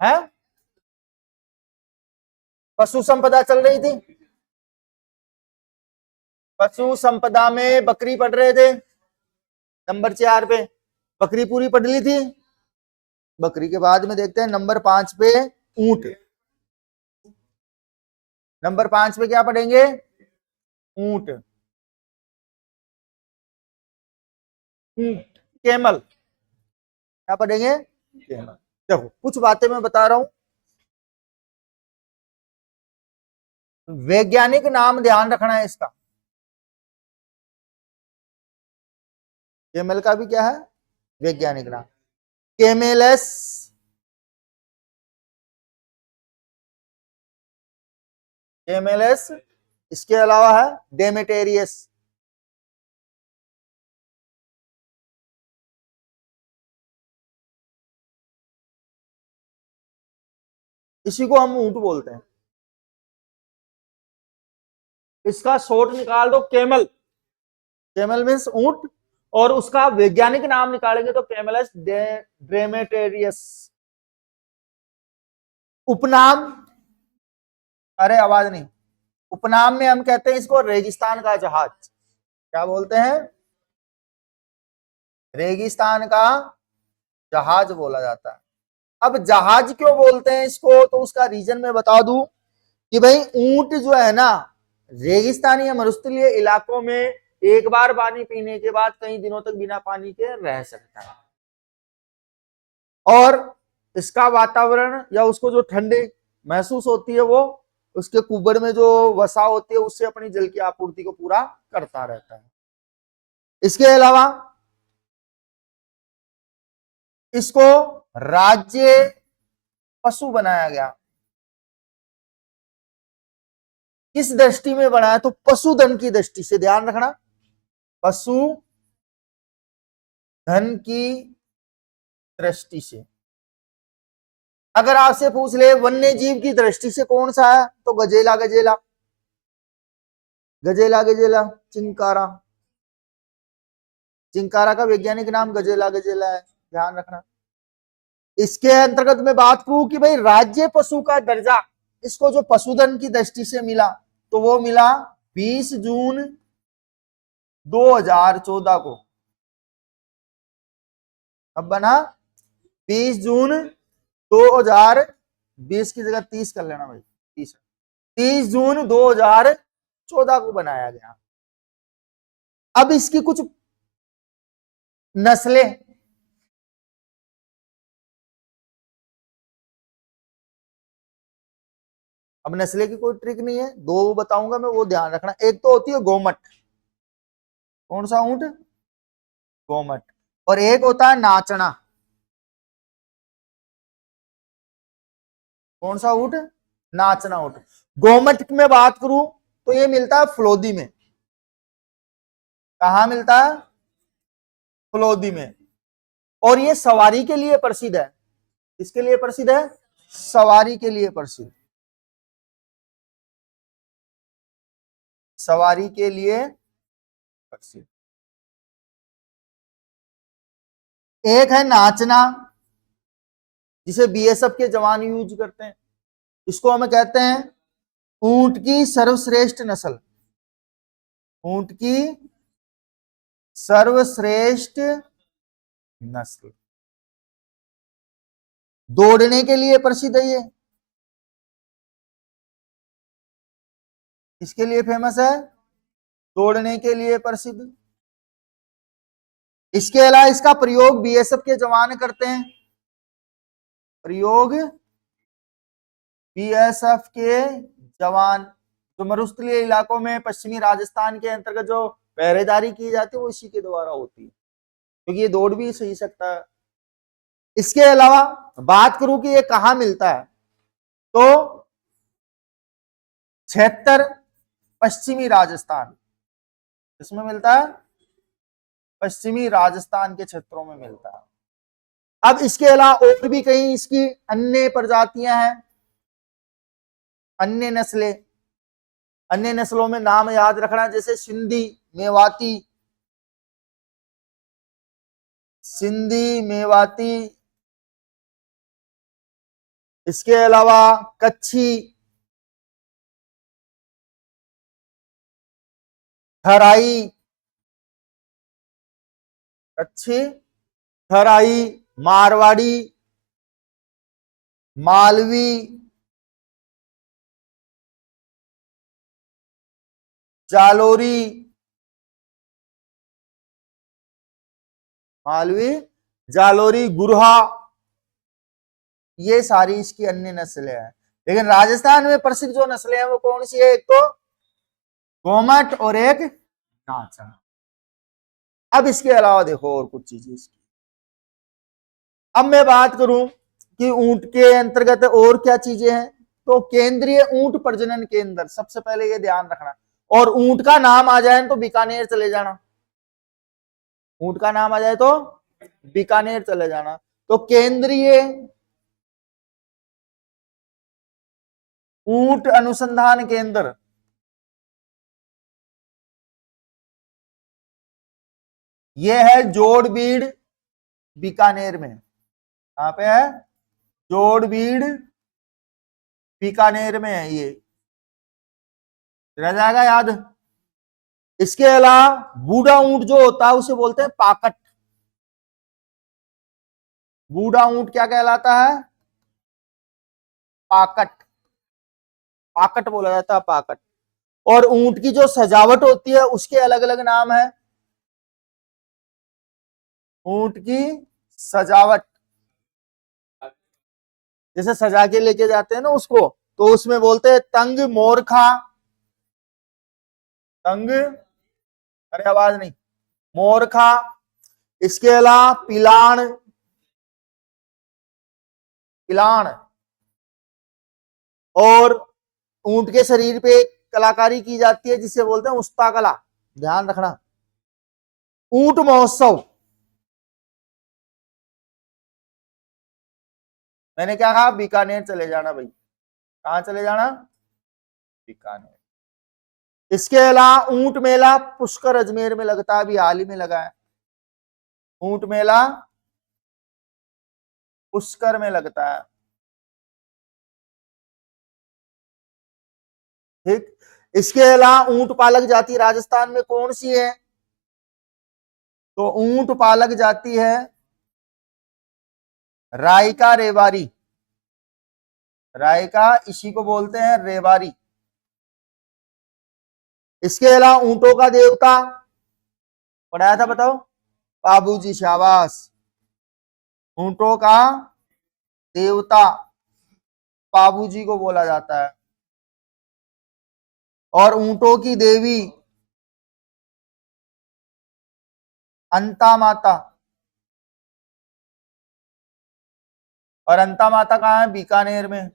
है? पशु संपदा चल रही थी, पशु संपदा में बकरी पढ़ रहे थे नंबर 4 पे, बकरी पूरी पढ़ ली थी। बकरी के बाद में देखते हैं नंबर 5 पे ऊंट। नंबर 5 पे क्या पढ़ेंगे? ऊंट। केमल। क्या पढ़ेंगे? केमल। देखो कुछ बातें मैं बता रहा हूं, वैज्ञानिक नाम ध्यान रखना है इसका। केमल का भी क्या है? वैज्ञानिक नाम केमेलस, केमेलस। इसके अलावा है डेमेटेरियस। इसी को हम ऊंट बोलते हैं। इसका शॉर्ट निकाल दो केमल, केमल मीन्स ऊंट, और उसका वैज्ञानिक नाम निकालेंगे तो केमलस ड्रेमेटेरियस। उपनाम, अरे आवाज नहीं, उपनाम में हम कहते हैं इसको रेगिस्तान का जहाज। क्या बोलते हैं? रेगिस्तान का जहाज बोला जाता है। अब जहाज क्यों बोलते हैं इसको, तो उसका रीजन मैं बता दूं कि भाई ऊंट जो है ना, रेगिस्तानी या मरुस्थलीय इलाकों में एक बार पानी पीने के बाद कई दिनों तक बिना पानी के रह सकता है, और इसका वातावरण या उसको जो ठंडी महसूस होती है वो उसके कुबड़ में जो वसा होती है उससे अपनी जल की आपूर्ति को पूरा करता रहता है। इसके अलावा इसको राज्य पशु बनाया गया। किस दृष्टि में बनाया? तो पशुधन की दृष्टि से, ध्यान रखना, पशु धन की दृष्टि से। अगर आपसे पूछ ले वन्य जीव की दृष्टि से कौन सा है, तो गजेला, गजेला, गजेला, गजेला, चिंकारा। चिंकारा का वैज्ञानिक नाम गजेला, गजेला है, ध्यान रखना। इसके अंतर्गत में बात करूं कि भाई राज्य पशु का दर्जा इसको जो पशुधन की दृष्टि से मिला, तो वो मिला 20 जून 2014 को। अब बना 20 जून 2020 की जगह 30 कर लेना भाई, 30 जून 2014 को बनाया गया। अब इसकी कुछ नस्लें, अब नस्लें की कोई ट्रिक नहीं है, दो बताऊंगा मैं, वो ध्यान रखना। एक तो होती है गोमट, कौन सा ऊंट? गोमट। और एक होता है नाचना, कौन सा ऊंट? नाचना ऊंट। गोमट में बात करूं तो ये मिलता है फलोदी में। कहा मिलता है? फलोदी में। और ये सवारी के लिए प्रसिद्ध है। किसके लिए प्रसिद्ध है? सवारी के लिए प्रसिद्ध, सवारी के लिए प्रसिद्ध। एक है नाचना, जिसे बीएसएफ के जवान यूज करते हैं। इसको हम कहते हैं ऊंट की सर्वश्रेष्ठ नस्ल, ऊंट की सर्वश्रेष्ठ नस्ल। दौड़ने के लिए प्रसिद्ध है ये। किसके लिए फेमस है? दौड़ने के लिए प्रसिद्ध। इसके अलावा इसका प्रयोग बीएसएफ के जवान करते हैं, प्रयोग बीएसएफ के जवान, जो मरुस्थलीय इलाकों में पश्चिमी राजस्थान के अंतर्गत जो पहरेदारी की जाती है वो इसी के द्वारा होती है, क्योंकि ये दौड़ भी सही सकता है। इसके अलावा बात करूं कि ये कहां मिलता है, तो क्षेत्र पश्चिमी राजस्थान, इसमें मिलता है पश्चिमी राजस्थान के क्षेत्रों में मिलता है। अब इसके अलावा और भी कई इसकी अन्य प्रजातियां हैं, अन्य नस्लें। अन्य नस्लों में नाम याद रखना, जैसे सिंधी, मेवाती, सिंधी, मेवाती, इसके अलावा कच्छी, खराई, कच्छी, खराई, मारवाड़ी, मालवी, जालोरी, मालवी, जालोरी, गुरहा, ये सारी इसकी अन्य नस्लें हैं। लेकिन राजस्थान में प्रसिद्ध जो नस्लें हैं वो कौन सी है? एक तो गोमट और एक नाचा। अब इसके अलावा देखो और कुछ चीजें इसकी। अब मैं बात करूं कि ऊंट के अंतर्गत और क्या चीजें हैं, तो केंद्रीय ऊंट प्रजनन केंद्र, सबसे पहले ये ध्यान रखना। और ऊंट का नाम आ जाए तो बीकानेर चले जाना, ऊंट का नाम आ जाए तो बीकानेर चले जाना। तो केंद्रीय ऊंट अनुसंधान केंद्र, यह है जोड़बीड़, बीकानेर में। कहां पे है? जोड़बीड़, बीकानेर में है ये, रह जाएगा याद। इसके अलावा बूढ़ा ऊंट जो होता है उसे बोलते हैं पाकट। बूढ़ा ऊंट क्या कहलाता है? पाकट, पाकट बोला जाता है, पाकट। और ऊंट की जो सजावट होती है उसके अलग अलग नाम है। ऊंट की सजावट, जैसे सजा के लेके जाते हैं ना उसको, तो उसमें बोलते हैं तंग मोरखा, तंग, अरे आवाज नहीं, मोरखा। इसके अलावा पिलान, पिलान। और ऊंट के शरीर पे कलाकारी की जाती है जिसे बोलते हैं उस्ता कला, ध्यान रखना। ऊंट महोत्सव, मैंने क्या कहा? बीकानेर चले जाना भाई। कहां चले जाना? बीकानेर। इसके अलावा ऊंट मेला पुष्कर अजमेर में लगता है, अभी हाल ही में लगा है। ऊंट मेला पुष्कर में लगता है, ठीक। इसके अलावा ऊंट पालक जाति राजस्थान में कौन सी है? तो ऊंट पालक जाति है रायका रेवारी, रायका, इसी को बोलते हैं रेवारी। इसके अलावा ऊंटों का देवता पढ़ाया था, बताओ। बाबूजी, शाबाश। ऊंटों का देवता बाबूजी को बोला जाता है। और ऊंटों की देवी अंता माता। और अंता माता कहाँ है? बीकानेर में।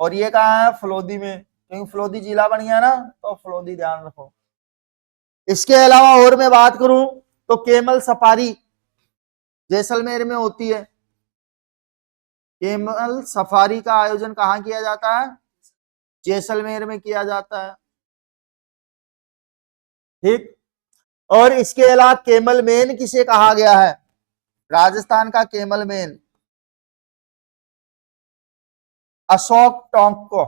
और ये कहाँ है? फलोदी में, क्योंकि फलोदी जिला बन गया ना, तो फलोदी ध्यान रखो। इसके अलावा और मैं बात करूं तो केमल सफारी जैसलमेर में होती है। केमल सफारी का आयोजन कहाँ किया जाता है? जैसलमेर में किया जाता है, ठीक। और इसके अलावा केमल मेन किसे कहा गया है? राजस्थान का केमल मेन अशोक टोंक को,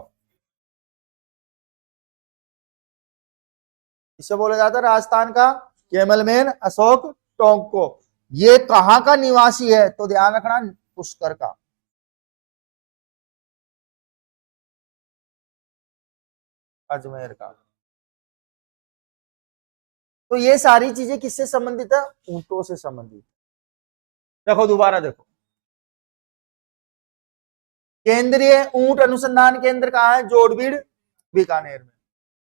इसे बोला जाता है राजस्थान का केमल मेन अशोक टोंक को। ये कहां का निवासी है? तो ध्यान रखना, पुष्कर का, अजमेर का। तो ये सारी चीजें किससे संबंधित है? ऊंटों से संबंधित। देखो दोबारा देखो, केंद्रीय ऊंट अनुसंधान केंद्र कहाँ है? जोड़बीड़, बीकानेर में।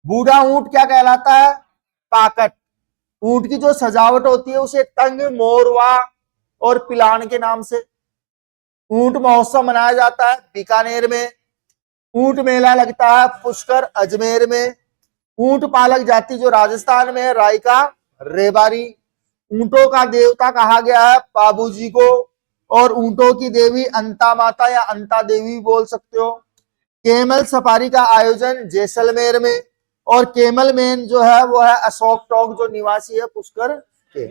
बूढ़ा ऊंट क्या कहलाता है? पाकट। ऊंट की जो सजावट होती है उसे तंग, मोरवा और पिलान के नाम से। ऊंट महोत्सव मनाया जाता है बीकानेर में। ऊंट मेला लगता है पुष्कर अजमेर में। ऊंट पालक जाति जो राजस्थान में है रायका रेवारी। ऊंटों का देवता कहा गया है बाबूजी को। और ऊंटों की देवी अंता माता या अंता देवी बोल सकते हो। केमल सफारी का आयोजन जैसलमेर में। और केमल मेन जो है वो है अशोक टोंक जो निवासी है पुष्कर के।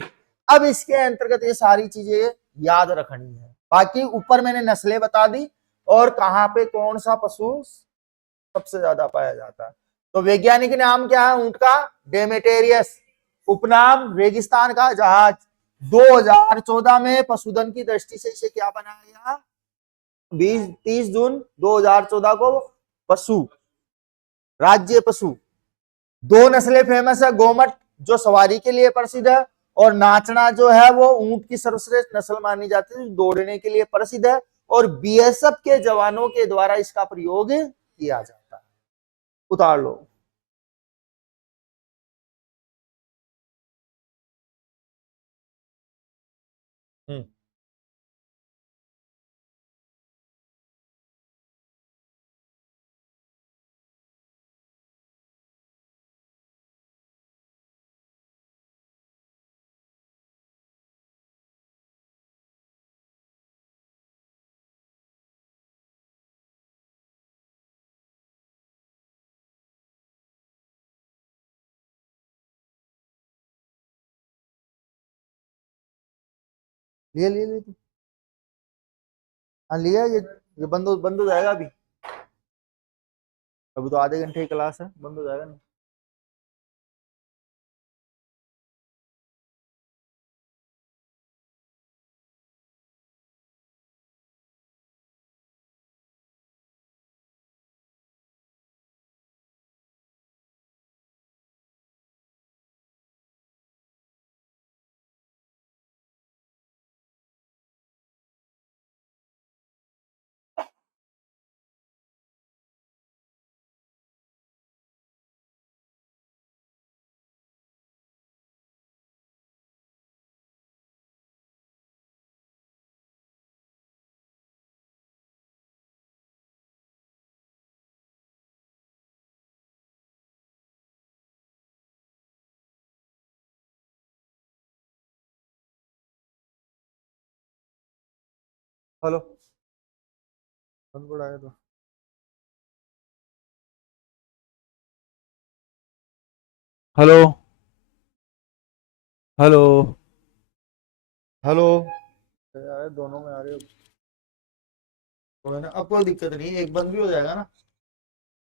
अब इसके अंतर्गत ये सारी चीजें याद रखनी है। बाकी ऊपर मैंने नस्लें बता दी, और कहाँ पे कौन सा पशु सबसे ज्यादा पाया जाता है। तो वैज्ञानिक नाम क्या है ऊंट का? डेमेटेरियस। उपनाम रेगिस्तान का जहाज। 2014 में पशुधन की दृष्टि से इसे क्या बनाया गया? 30 जून 2014 को पशु राज्य पशु। दो नस्लें फेमस है, गोमट जो सवारी के लिए प्रसिद्ध है, और नाचना जो है वो ऊंट की सर्वश्रेष्ठ नस्ल मानी जाती है, दौड़ने के लिए प्रसिद्ध है, और बीएसएफ के जवानों के द्वारा इसका प्रयोग किया जाता है। उतार लो। हम्म। लिए हाँ लिया ये बंद हो जाएगा अभी। अभी तो आधे घंटे की क्लास है, बंद हो जाएगा नहीं। हेलो। बंद पड़ा है तो। हेलो। हेलो। हेलो। यार दोनों में आ रहे हो। कोई ना, अब कोई दिक्कत नहीं, एक बंद भी हो जाएगा ना।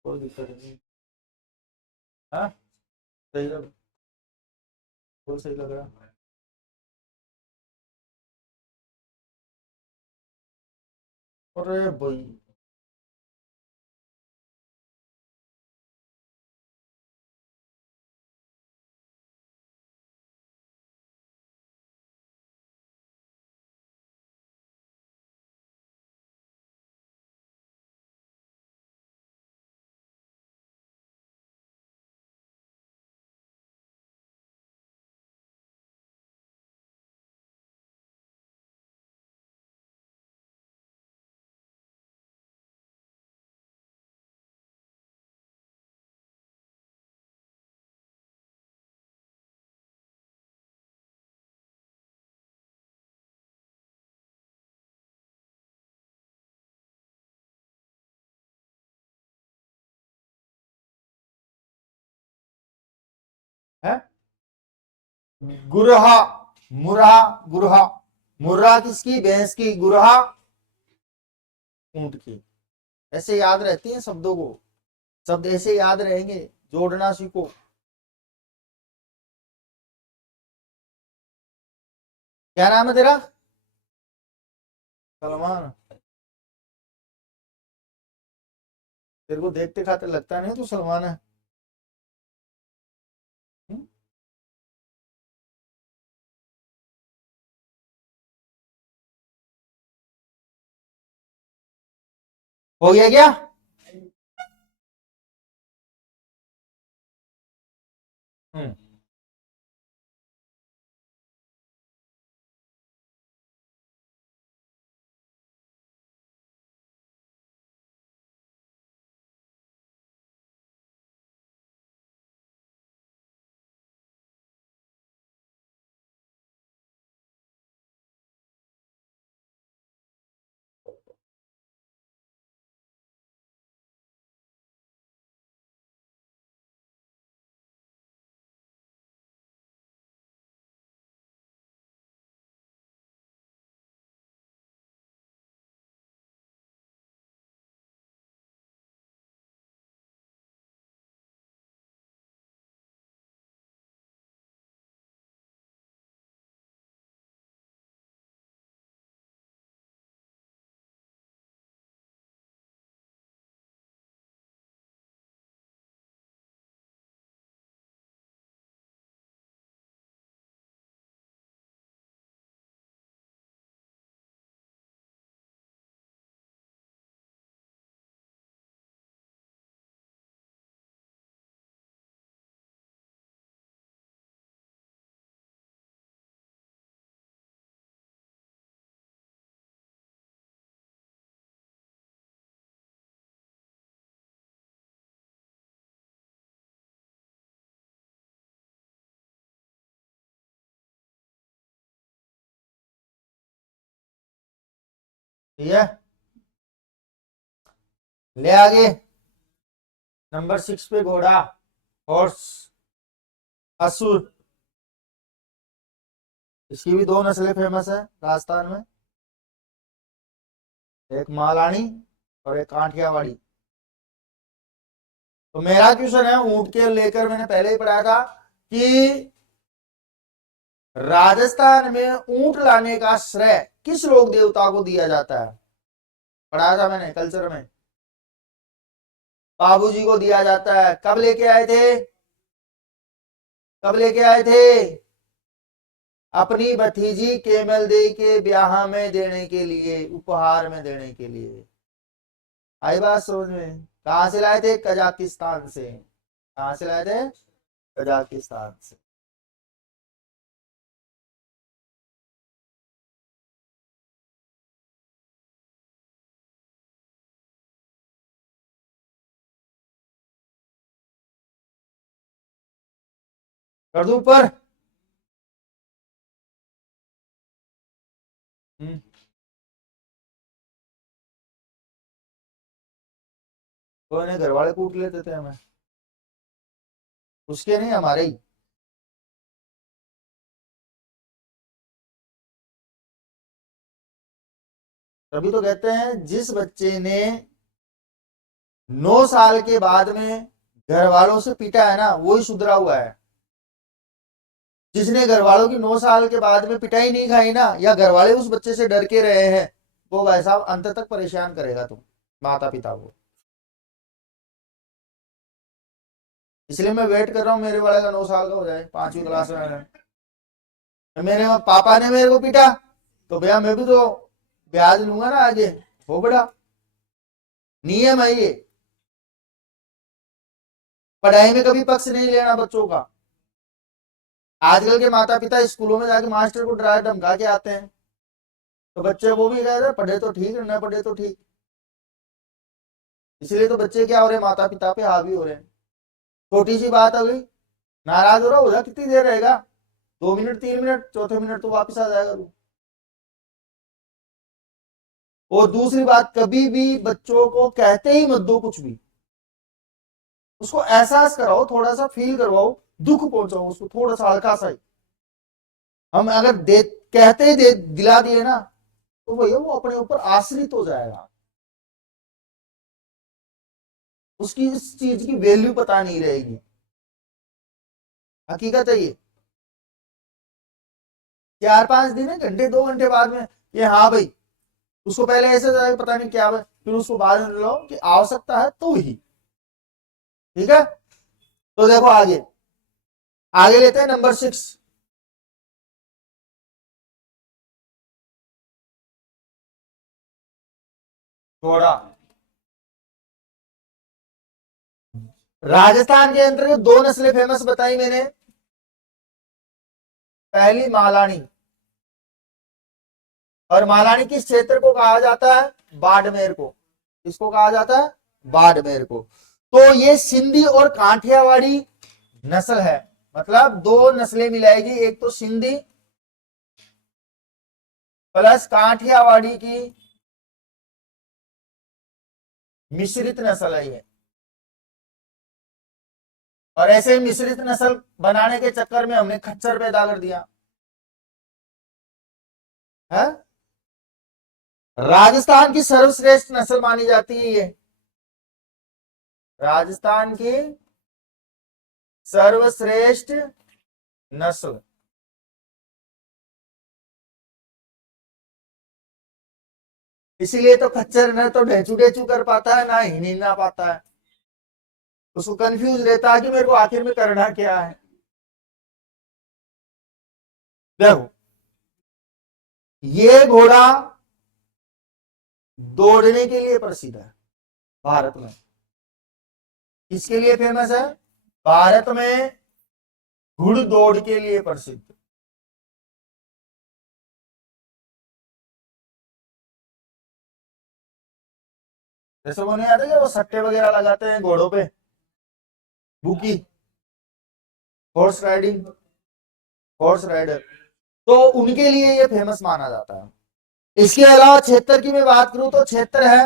कोई दिक्कत नहीं। हाँ सही लग, बहुत सही लग रहा है। अरे भाई। है गुरहा, मुरहा, गुरहा। मुर्रा किसकी? भैंस की। गुरहा ऊंट की। ऐसे याद रहती हैं शब्दों को, शब्द ऐसे याद रहेंगे, जोड़ना सीखो। क्या नाम है तेरा? सलमान। तेरे को देखते खाते लगता नहीं तू सलमान है। हम्म? हो गया क्या? हम्म। ठीक है, ले आगे नंबर 6 पे घोड़ा, हॉर्स, असुर। इसकी भी दो नस्लें फेमस है राजस्थान में, एक मालानी और एक काठियावाड़ी। तो मेरा क्वेश्चन है, ऊंट के लेकर मैंने पहले ही पढ़ाया था कि राजस्थान में ऊंट लाने का श्रेय किस लोक देवता को दिया जाता है, पढ़ाया था मैंने कल्चर में। बाबूजी को दिया जाता है। कब लेके आए थे, कब लेके आए थे? अपनी भतीजी केमल दे के ब्याह में देने के लिए, उपहार में देने के लिए। आई बात समझ में? कहां से लाए थे? कजाकिस्तान से। कहां से लाए थे? कजाकिस्तान से। कर दू ऊपर। तो इन्हें घर वाले कूट लेते थे हमें, उसके नहीं, हमारे ही। तभी तो कहते हैं जिस बच्चे ने 9 साल के बाद में घर वालों से पीटा है ना, वो ही सुधरा हुआ है। जिसने घर वालों की 9 साल के बाद में पिटाई नहीं खाई ना, या घर वाले उस बच्चे से डर के रहे हैं, वो भाई साहब अंत तक परेशान करेगा तुम माता पिता को। इसलिए मैं वेट कर रहा हूँ मेरे वाले का 9 साल का हो जाए, 5वीं क्लास में है। मेरे पापा ने मेरे को पीटा तो भैया मैं भी तो ब्याज लूंगा ना आगे, हो बड़ा नियम है ये। पढ़ाई में कभी पक्ष नहीं लेना बच्चों का। आजकल के माता पिता स्कूलों में जाके मास्टर को डरा धमका के आते हैं, तो बच्चे वो भी कहते हैं पढ़े तो ठीक, न पढ़े तो ठीक। इसलिए तो बच्चे क्या हो रहे हैं, माता पिता पे हावी हो रहे हैं। छोटी सी बात हो गई, नाराज हो रहा, कितनी देर रहेगा? 2 मिनट 3 मिनट, चौथे मिनट तो वापिस आ जाएगा तू। और दूसरी बात, कभी भी बच्चों को कहते ही मत दो कुछ भी। उसको एहसास कराओ, थोड़ा सा फील करवाओ, दुख पहुंचाओ उसको थोड़ा सा, हल्का सा ही। हम अगर दे कहते ही दे दिला दिए ना, तो भैया वो अपने ऊपर आश्रित हो जाएगा, उसकी इस चीज की वैल्यू पता नहीं रहेगी। हकीकत है ये। 4-5 दिन है, घंटे 2 घंटे बाद में ये, हाँ भाई, उसको पहले ऐसे था पता नहीं क्या है, फिर उसको बाद में लो कि आवश्यकता है तो ही। ठीक है, तो देखो आगे, आगे लेते हैं नंबर 6। घोड़ा। राजस्थान के अंतर्गत दो नस्लें फेमस बताई मैंने। पहली मालानी, और मालानी किस क्षेत्र को कहा जाता है? बाड़मेर को। किसको कहा जाता है? बाड़मेर को। तो ये सिंधी और काठियावाड़ी नस्ल है, मतलब दो नस्लें मिलाएगी, एक तो सिंधी प्लस काठियावाड़ी की मिश्रित नस्ल है ये। और ऐसे मिश्रित नस्ल बनाने के चक्कर में हमने खच्चर पैदा कर दिया है। राजस्थान की सर्वश्रेष्ठ नस्ल मानी जाती है ये, राजस्थान की सर्वश्रेष्ठ नस्ल। इसीलिए तो खच्चर न तो ढेचू ढेचू कर पाता है, ना ही ना पाता है। उसको कंफ्यूज रहता है कि मेरे को आखिर में करना क्या है। देखो, ये घोड़ा दौड़ने के लिए प्रसिद्ध है भारत में। किसके लिए फेमस है? भारत में घुड़ दौड़ के लिए प्रसिद्ध। जैसे वो नहीं आते कि वो सट्टे वगैरह लगाते हैं घोड़ों पे, bookie, horse riding, horse rider, तो उनके लिए ये फेमस माना जाता है। इसके अलावा क्षेत्र की मैं बात करूं तो क्षेत्र है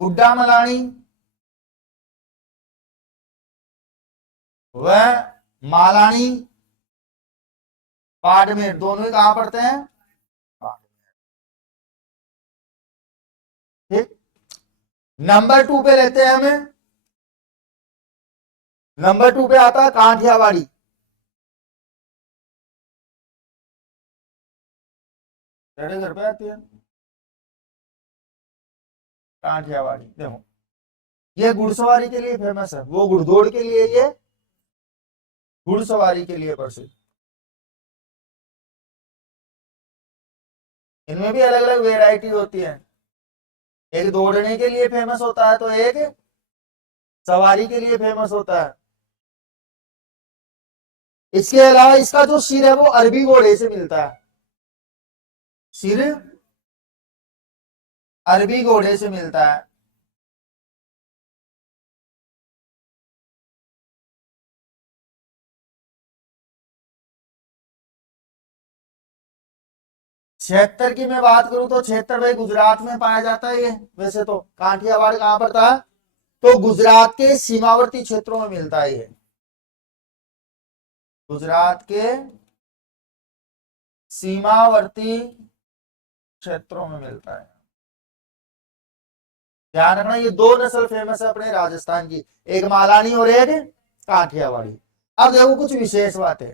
हुड्डा मलानी व मालानी बाड़मेर, दोनों ही कहां पड़ते हैं? ठीक। नंबर 2 पे लेते हैं हमें, नंबर 2 पे आता है काठियावाड़ी। तेरे घर पे आती है काठियावाड़ी। देखो ये घुड़सवारी के लिए फेमस है, वो घुड़दौड़ के लिए, ये घुड़सवारी के लिए प्रसिद्ध। इनमें भी अलग अलग वेराइटी होती है, एक दौड़ने के लिए फेमस होता है तो एक सवारी के लिए फेमस होता है। इसके अलावा इसका जो सिर है वो अरबी घोड़े से मिलता है, सिर अरबी घोड़े से मिलता है। क्षेत्र की मैं बात करूं तो क्षेत्र भाई गुजरात में पाया जाता है ये। वैसे तो काठियावाड़ कहां पड़ता है? तो गुजरात के सीमावर्ती क्षेत्रों में मिलता है ये, गुजरात के सीमावर्ती क्षेत्रों में मिलता है। ध्यान रखना ये दो नस्ल फेमस है अपने राजस्थान की, एक मालानी और एक काठियावाड़ी। अब देखो कुछ विशेष बातें।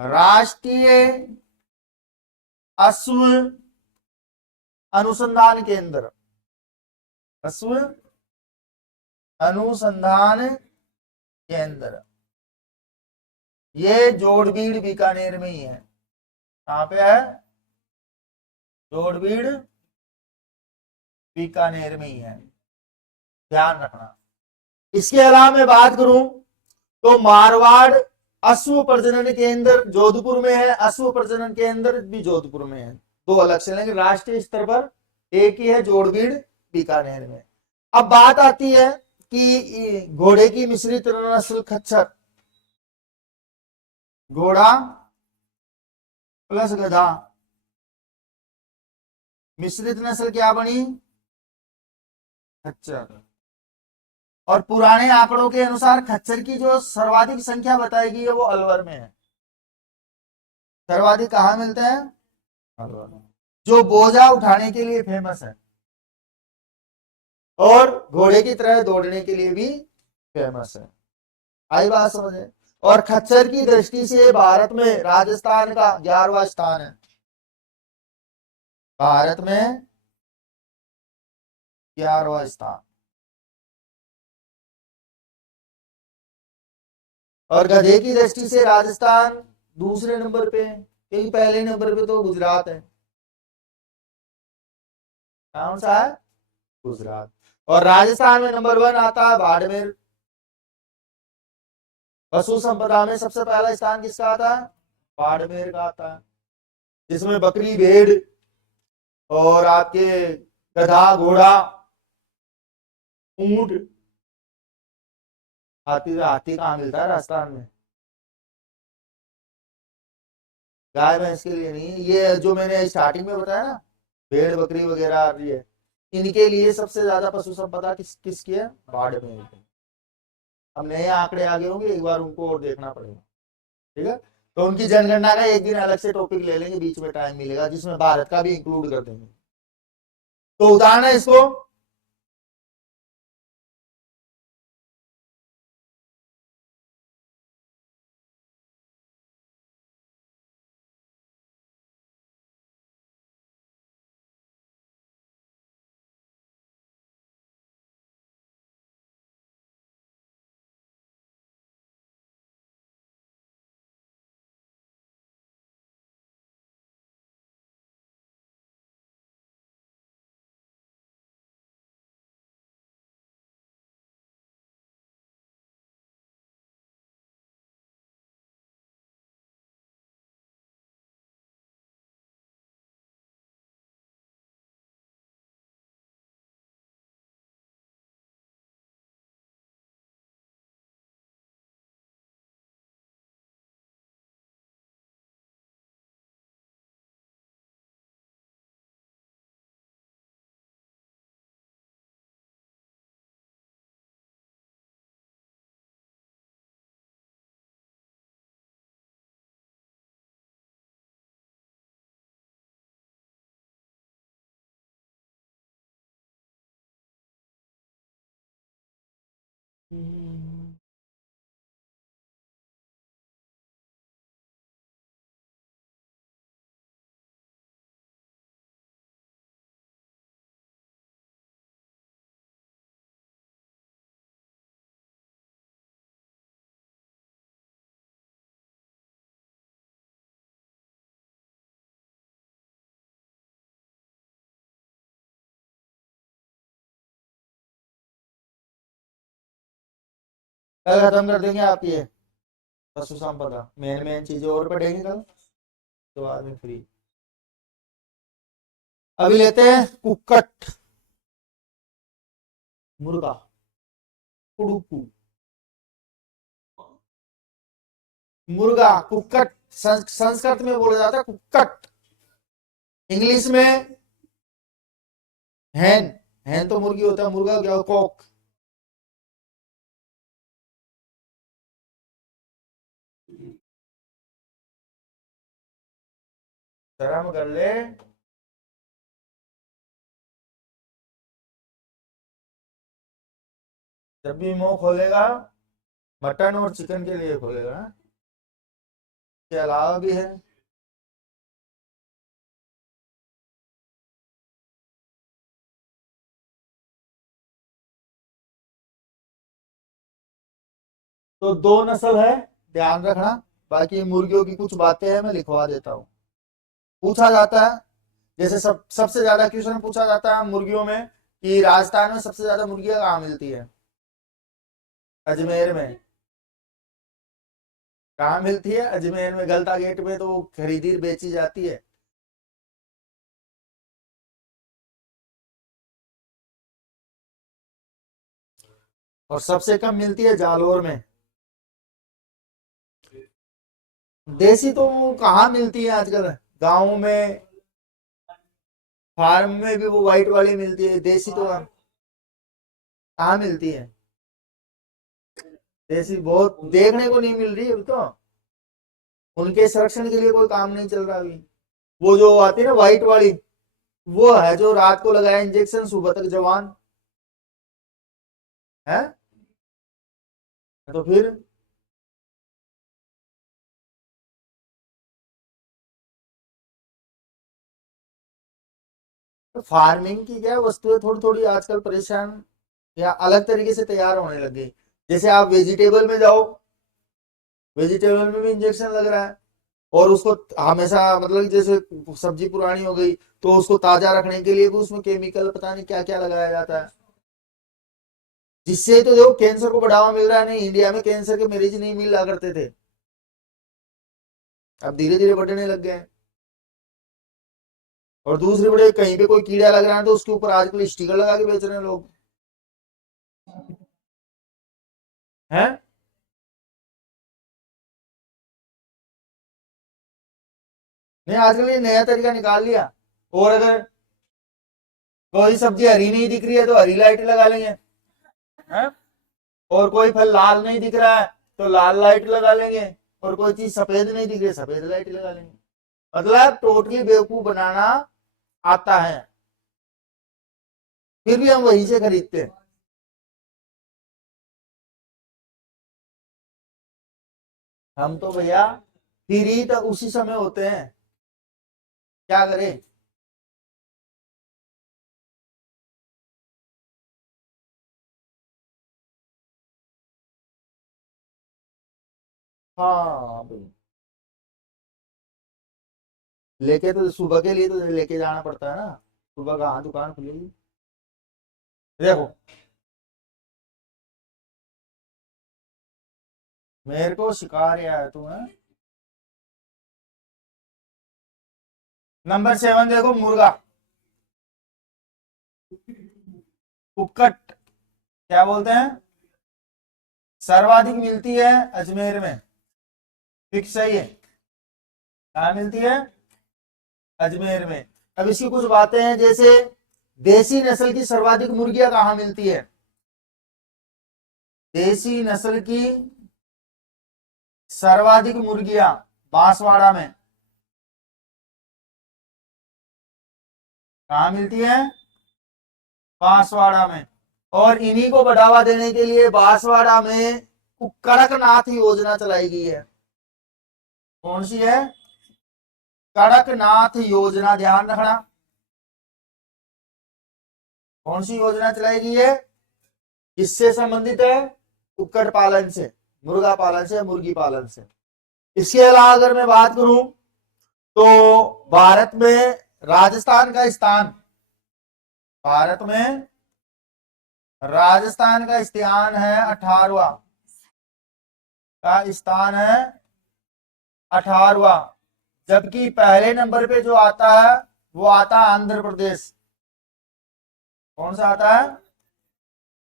राष्ट्रीय अश्व अनुसंधान केंद्र, अश्व अनुसंधान केंद्र, ये जोड़बीड़ बीकानेर में ही है। कहां पे है? जोड़बीड़ बीकानेर में ही है, ध्यान रखना। इसके अलावा मैं बात करूं तो मारवाड़ अश्व प्रजनन केंद्र जोधपुर में है, अश्व प्रजनन केंद्र भी जोधपुर में है। दो अलग से, लेकिन राष्ट्रीय स्तर पर एक ही है जोड़बीड़ बीकानेर में। अब बात आती है कि घोड़े की मिश्रित नस्ल खच्चर, घोड़ा प्लस गधा, मिश्रित नस्ल क्या बनी? खच्चर। और पुराने आंकड़ों के अनुसार खच्चर की जो सर्वाधिक संख्या बताई गई है वो अलवर में है। सर्वाधिक कहां मिलते हैं? अलवर में। जो बोझा उठाने के लिए फेमस है और घोड़े की तरह दौड़ने के लिए भी फेमस है। आई बात समझे? और खच्चर की दृष्टि से भारत में राजस्थान का 11वां स्थान है, भारत में 11वां स्थान। और गधे की दृष्टि से राजस्थान दूसरे नंबर पे है, क्योंकि पहले नंबर पे तो गुजरात है। कौन सा है? गुजरात। और राजस्थान में नंबर 1 आता है बाड़मेर। पशु संपदा में सबसे पहला स्थान किसका आता है? बाड़मेर का आता है, जिसमें बकरी भेड़ और आपके गधा घोड़ा ऊंट, हाथी, हाथी कहाँ मिलता है राजस्थान में? गाय भैंस के लिए नहीं, ये जो मैंने स्टार्टिंग में बताया ना, भेड़ बकरी वगैरह आ रही है, इनके लिए सबसे ज्यादा पशु संपदा किसकी है? बाड़मेर की। अब नए आंकड़े आगे होंगे, एक बार उनको और देखना पड़ेगा। ठीक है, तो उनकी जनगणना का एक दिन अलग से टॉपिक ले लेंगे, बीच में टाइम मिलेगा जिसमें भारत का भी इंक्लूड कर देंगे। तो उदाहरण है इसको, कल खत्म कर देंगे आप ये पशु संपदा, मेन मेन चीजें और पढ़ेंगे कल, तो बाद में फ्री। अभी लेते हैं कुक्कट, मुर्गा, कुड़ुकू, मुर्गा, कुक्कट। संस्कृत में बोला जाता है कुक्कट, इंग्लिश में हैन। हैन तो मुर्गी होता है, मुर्गा क्या, कॉक। शर्म कर ले। जब भी मुंह खोलेगा मटन और चिकन के लिए खोलेगा, के अलावा भी है। तो दो नस्ल है, ध्यान रखना। बाकी मुर्गियों की कुछ बातें हैं, मैं लिखवा देता हूँ। पूछा जाता है, जैसे सबसे ज्यादा क्वेश्चन पूछा जाता है मुर्गियों में कि राजस्थान में सबसे ज्यादा मुर्गियां कहाँ मिलती है? अजमेर में। कहाँ मिलती है? अजमेर में, गलता गेट में तो खरीदी बेची जाती है। और सबसे कम मिलती है जालौर में। देसी तो कहाँ मिलती है आजकल, गाँव में, फार्म में भी वो व्हाइट वाली मिलती है, देसी तो कहाँ मिलती है? देसी बहुत देखने को नहीं मिल रही अभी तो, उनके संरक्षण के लिए कोई काम नहीं चल रहा अभी। वो जो आती है ना व्हाइट वाली, वो है जो रात को लगाया इंजेक्शन, सुबह तक जवान है। तो फिर तो फार्मिंग की क्या वस्तुएं थोड़ी थोड़ी आजकल परेशान या अलग तरीके से तैयार होने लग गई। जैसे आप वेजिटेबल में जाओ, वेजिटेबल में भी इंजेक्शन लग रहा है। और उसको हमेशा, मतलब कि जैसे सब्जी पुरानी हो गई तो उसको ताजा रखने के लिए भी उसमें केमिकल पता नहीं क्या क्या लगाया जाता है, जिससे तो देखो कैंसर को बढ़ावा मिल रहा है। नहीं, इंडिया में कैंसर के मरीज नहीं मिला करते थे, अब धीरे धीरे बढ़ने लग गए हैं। और दूसरे बड़े, कहीं पे कोई कीड़ा लग रहा है तो उसके ऊपर आजकल स्टिकर लगा के बेच रहे हैं लोग, हैं। नहीं, आजकल ये नया तरीका निकाल लिया। और अगर कोई सब्जी हरी नहीं दिख रही है तो हरी लाइट लगा लेंगे, हैं। और कोई फल लाल नहीं दिख रहा है तो लाल लाइट लगा लेंगे। और कोई चीज सफेद नहीं दिख रही है, सफेद लाइट लगा लेंगे। मतलब टोटली बेवकूफ बनाना आता है, फिर भी हम वहीं से खरीदते हैं। हम तो भैया फ्री तो उसी समय होते हैं, क्या करें। हाँ भाई, लेके तो सुबह के लिए तो लेके जाना पड़ता है ना, सुबह कहाँ दुकान खुलेगी। देखो, मेरे को शिकार या है तू, है। नंबर 7 देखो, मुर्गा, कुक्कट, क्या बोलते हैं, सर्वाधिक मिलती है अजमेर में। फिक्स सही है। कहाँ मिलती है? अजमेर में। अब इसकी कुछ बातें हैं, जैसे देसी नस्ल की सर्वाधिक मुर्गियां कहाँ मिलती है? देसी नस्ल की सर्वाधिक मुर्गियां बांसवाड़ा में। कहाँ मिलती है? बांसवाड़ा में। और इन्हीं को बढ़ावा देने के लिए बांसवाड़ा में कड़कनाथ योजना चलाई गई है। कौन सी है? कड़कनाथ योजना, ध्यान रखना। कौन सी योजना चलाई गई है? किससे संबंधित है? कुक्कुट पालन से, मुर्गा पालन से, मुर्गी पालन से। इसके अलावा अगर मैं बात करूं तो भारत में राजस्थान का स्थान, भारत में राजस्थान का स्थान है 18वां, का स्थान है 18वां। जबकि पहले नंबर पे जो आता है वो आता है आंध्र प्रदेश। कौन सा आता है?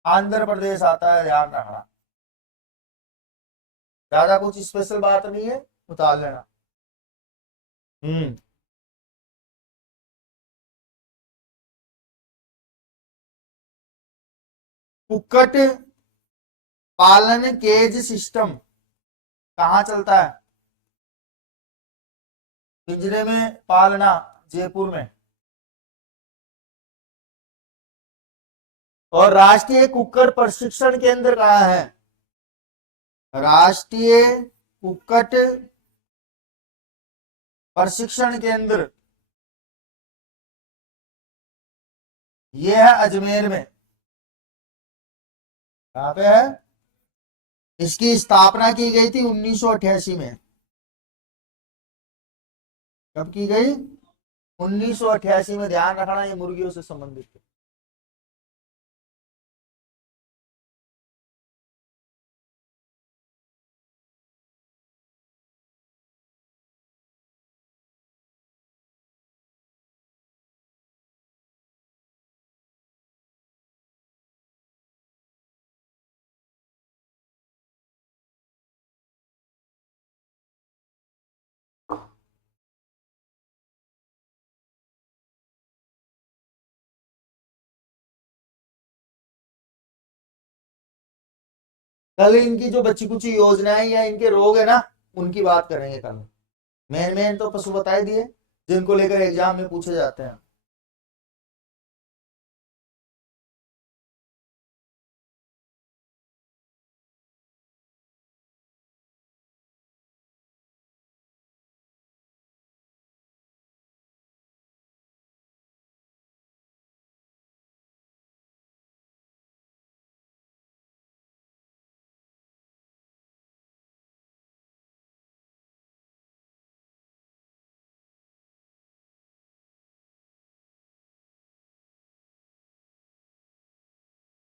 आंध्र प्रदेश आता है, ध्यान रखना। ज्यादा कुछ स्पेशल बात नहीं है, उतार लेना। कुक्कुट पालन केज सिस्टम कहाँ चलता है? पिंजरे में पालना, जयपुर में। और राष्ट्रीय कुक्कुट प्रशिक्षण केंद्र कहाँ है? राष्ट्रीय कुक्कुट प्रशिक्षण केंद्र ये है अजमेर में। कहाँ पे है? इसकी स्थापना की गई थी 1988 में। कब की गई? 1988 में। ध्यान रखना, ये मुर्गियों से संबंधित है। कल इनकी जो बच्ची कुची योजनाएं या इनके रोग है ना, उनकी बात करेंगे कल। मेन मेन तो पशु बताए दिए जिनको लेकर एग्जाम में पूछे जाते हैं।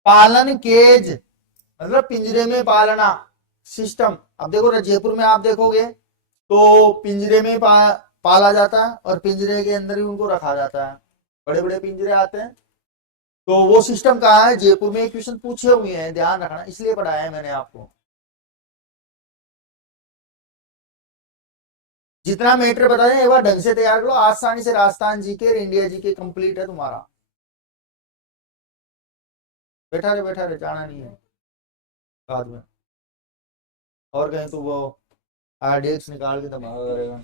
पालन केज मतलब पिंजरे में पालना सिस्टम। अब देखो जयपुर में आप देखोगे तो पिंजरे में पाला जाता है और पिंजरे के अंदर ही उनको रखा जाता है। बड़े बड़े पिंजरे आते हैं। तो वो सिस्टम कहाँ है? जयपुर में। क्वेश्चन पूछे हुए हैं, ध्यान रखना, इसलिए पढ़ाया है मैंने आपको। जितना मैटर बताया एक बार ढंग से तैयार करो, आसानी से राजस्थान जीके और इंडिया जीके कंप्लीट है तुम्हारा। बैठा रे, जाना नहीं है बाद में और कहीं तो वो आरडीएक्स निकाल के दबा करेगा।